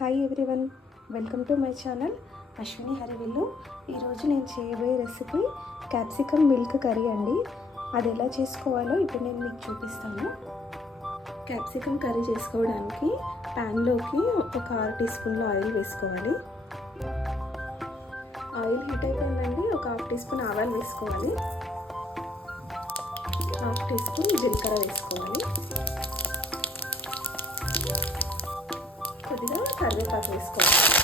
Hi everyone, welcome to my channel Ashwini హరివిల్లు. ఈరోజు నేను చేయబోయే రెసిపీ క్యాప్సికమ్ మిల్క్ కర్రీ అండి. అది ఎలా చేసుకోవాలో ఇప్పుడు నేను మీకు చూపిస్తాను. క్యాప్సికమ్ కర్రీ చేసుకోవడానికి ప్యాన్లోకి ఒక 6 టీ స్పూన్ల ఆయిల్ వేసుకోవాలి. ఆయిల్ హీట్ అయిపోయిందండి. ఒక 1/2 టీ స్పూన్ ఆవాలు వేసుకోవాలి. 1/2 టీ స్పూన్ జీలకర్ర వేసుకోవాలి. కొద్దిగా కరివేపాకు వేసుకోవాలి.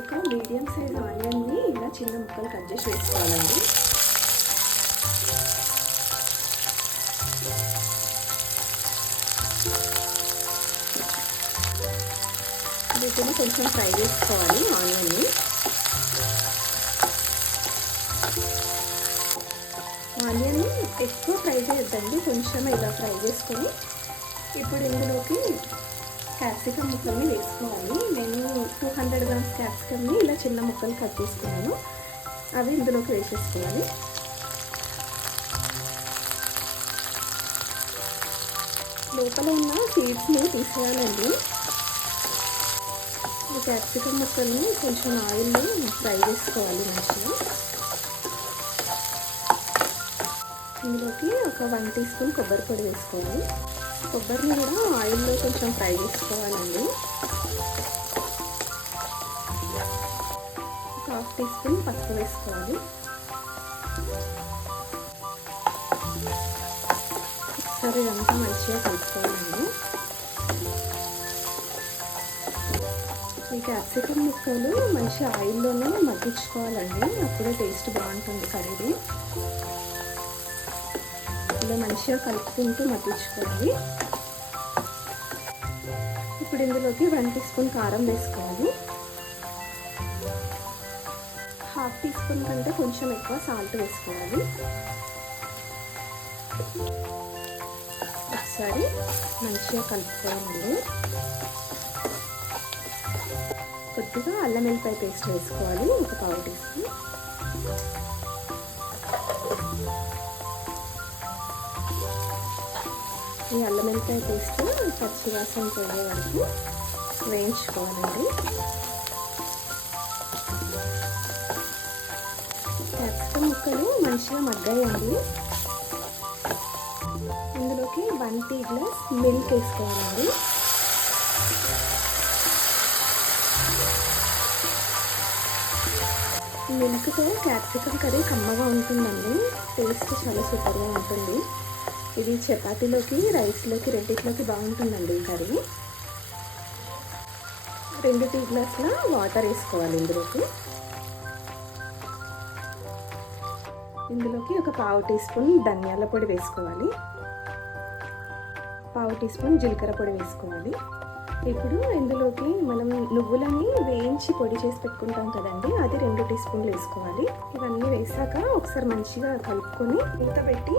ఒక మీడియం సైజ్ ఆనియన్ని ఇలా చిన్న ముక్కలు కట్ చేసి వేసుకోవాలండి. వీటిని కొంచెం ఫ్రై చేసుకోవాలి. ఆనియన్ని ఎక్కువ ఫ్రై చేయొద్దండి, కొంచెం ఇలా ఫ్రై చేసుకొని ఇప్పుడు ఇందులోకి క్యాప్సికమ్ ముక్కల్ని వేసుకోవాలి. నేను 200 గ్రామ్స్ క్యాప్సికమ్ని ఇలా చిన్న ముక్కలు కట్ చేసుకున్నాను. అవి ఇందులోకి వేసేసుకోవాలి. లోపల ఉన్న సీడ్స్ని తీసేయాలండి. ఈ క్యాప్సికమ్ ముక్కల్ని కొంచెం ఆయిల్లో ఫ్రై చేసుకోవాలి మంచిగా. ఇందులోకి ఒక 1 టీ స్పూన్ కొబ్బరి పొడి వేసుకోవాలి. కొబ్బరిని కూడా ఆయిల్లో కొంచెం ఫ్రై చేసుకోవాలండి. ఒక 1/2 టీ స్పూన్ పసుపు వేసుకోవాలి. ఒకసారి ఇదంతా మంచిగా కలుపుకోవాలండి. ఈ క్యాప్సికమ్ ముక్కలు మంచి ఆయిల్లోనే మగ్గించుకోవాలండి, అప్పుడే టేస్ట్ బాగుంటుంది కర్రీ. ఇలా మంచిగా కలుపుకుంటూ మగ్గించుకోవాలి. ఇప్పుడు ఇందులోకి 1 టీ స్పూన్ కారం వేసుకోవాలి. 1/2 టీ స్పూన్ కంటే కొంచెం ఎక్కువ సాల్ట్ వేసుకోవాలి. ఒకసారి మంచిగా కలుపుకోవాలి. కొద్దిగా అల్లం వెల్లిపాయ పేస్ట్ వేసుకోవాలి, ఒక 1/4 టీ స్పూన్. ఈ అల్లం వెల్లిపాయ పేస్ట్ పచ్చివాసన పోయే వరకు వేయించుకోవాలండి. క్యాప్సికమ్ ముక్కలు మంచిగా మగ్గాయండి. ఇందులోకి 1 టీ గ్లాస్ మిల్క్ వేసుకోవాలండి. మిల్క్తో క్యాప్సికమ్ కర్రీ కమ్మగా ఉంటుందండి. టేస్ట్ చాలా సూపర్గా ఉంటుంది. ఇది చపాతీలోకి, రైస్లోకి, రెండిట్లోకి బాగుంటుందండి ఈ కర్రీ. 2 టీ గ్లాసుల వాటర్ వేసుకోవాలి. ఇందులోకి ఒక 1/2 టీ స్పూన్ ధనియాల పొడి వేసుకోవాలి. 1/2 టీ స్పూన్ జీలకర్ర పొడి వేసుకోవాలి. ఇప్పుడు ఇందులోకి మనం నువ్వులని వేయించి పొడి చేసి పెట్టుకుంటాం కదండి, అది 2 టీ స్పూన్లు వేసుకోవాలి. ఇవన్నీ వేసాక ఒకసారి మంచిగా కలుపుకొని మూత పెట్టి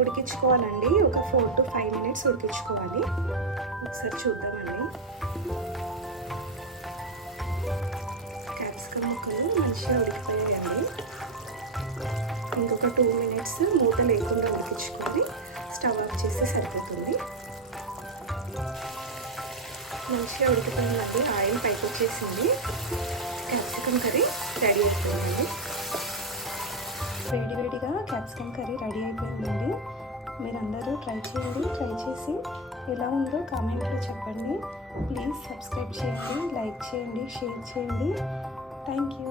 ఉడికించుకోవాలండి. ఒక 4 to 5 మినిట్స్ ఉడికించుకోవాలి. ఒకసారి చూద్దామండి. క్యాప్సికమ్ ముక్కలు మంచిగా ఉడికిపోయాయండి. ఇంకొక 2 మినిట్స్ మూత లేకుండా ఉడికించుకోవాలి. స్టవ్ ఆఫ్ చేస్తే సరిపోతుంది. మంచిగా ఉడికిపోయిందండి. ఆయిల్ పైకి వచ్చేసింది. క్యాప్సికమ్ కర్రీ రెడీ అయిపోయిందండి. వేడివేడిగా క్యాప్సికమ్ కర్రీ రెడీ అయిపోయిందండి. మీరందరూ ట్రై చేయండి. ట్రై చేసి ఎలా ఉందో కామెంట్లో చెప్పండి. ప్లీజ్ సబ్స్క్రైబ్ చేయండి, లైక్ చేయండి, షేర్ చేయండి. Thank you.